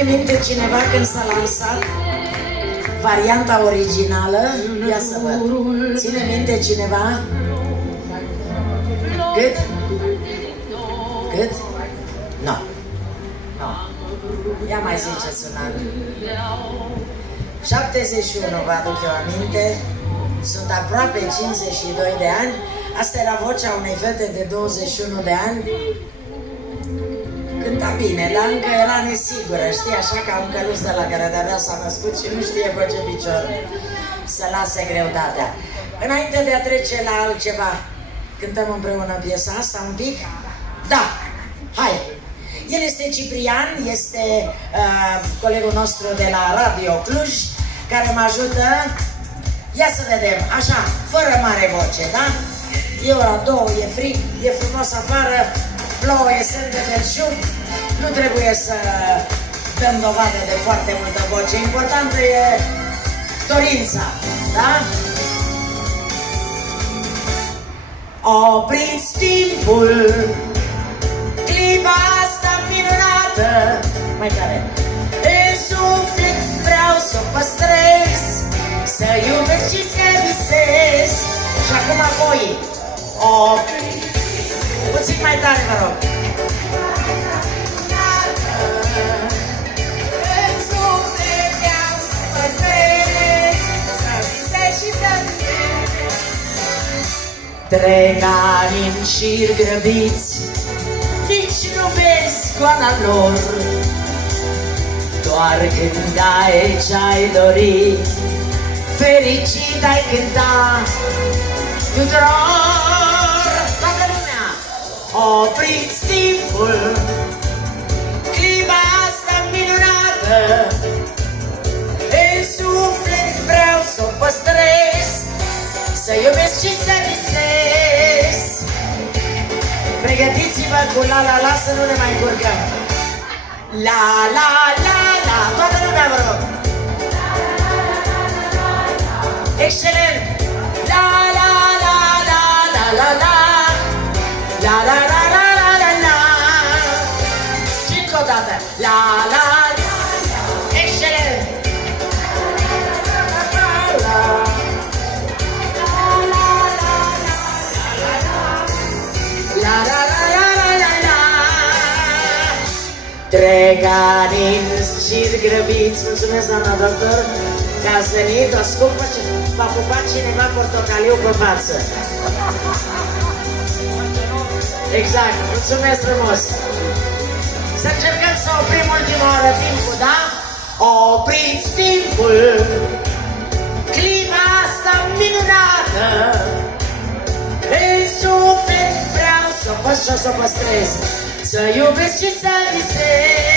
Ține minte cineva când s-a lansat varianta originală? Ia să văd. Ține minte cineva? Cât? Cât? Nu. No. Ia mai ziceți un an. 71, vă aduc eu aminte. Sunt aproape 52 de ani. Asta era vocea unei fete de 21 de ani. Cânta bine, dar încă era nesigură, știi, așa ca un căluț de la care de-abia s-a născut și nu știe pe ce picior să lase greutatea. Înainte de a trece la altceva, cântăm împreună piesa asta un pic? Da! Hai! El este Ciprian, este colegul nostru de la Radio Cluj, care mă ajută. Ia să vedem, așa, fără mare voce, da? E ora 2, e frig, e frumos afară, plouă, e semn de belșug, nu trebuie să dăm dovadă de foarte multă voce. Importantă e dorința, da? Opriți timpul, clipa asta minunată. Mai tare. În suflet vreau să o păstrez, să iubesc și să visez. Și acum voi, puțin mai tare, vă rog. În suflet vreau să o păstrez, să visez și să visez. Trec ani în șir grăbiți, nici nu vezi goana lor. Doar când ai ce-ai dorit, fericit ai cânta tuturor. Toată lumea, opriți timpul, clipa asta minunată. În suflet vreau să o păstrez, să iubesc și să visez. Pregătiți-vă cu la la la să nu ne mai încurcăm. La la la la, toată lumea vă rog. Excelent! La la la la la la la, la la la la la la la. Și încă o dată. La la la, excelent! La la la la la la la. Trec ani în șir grăbiți. Mulțumesc, doamna doctor, că ați venit. O scumpă și v-a pupat cineva portocaliu pe față. Exact, mulțumesc frumos. Să încercăm să oprim ultima oară timpul, da? Opriți timpul, clima asta minunată. În suflet vreau să o păstrez, să iubesc și să visez.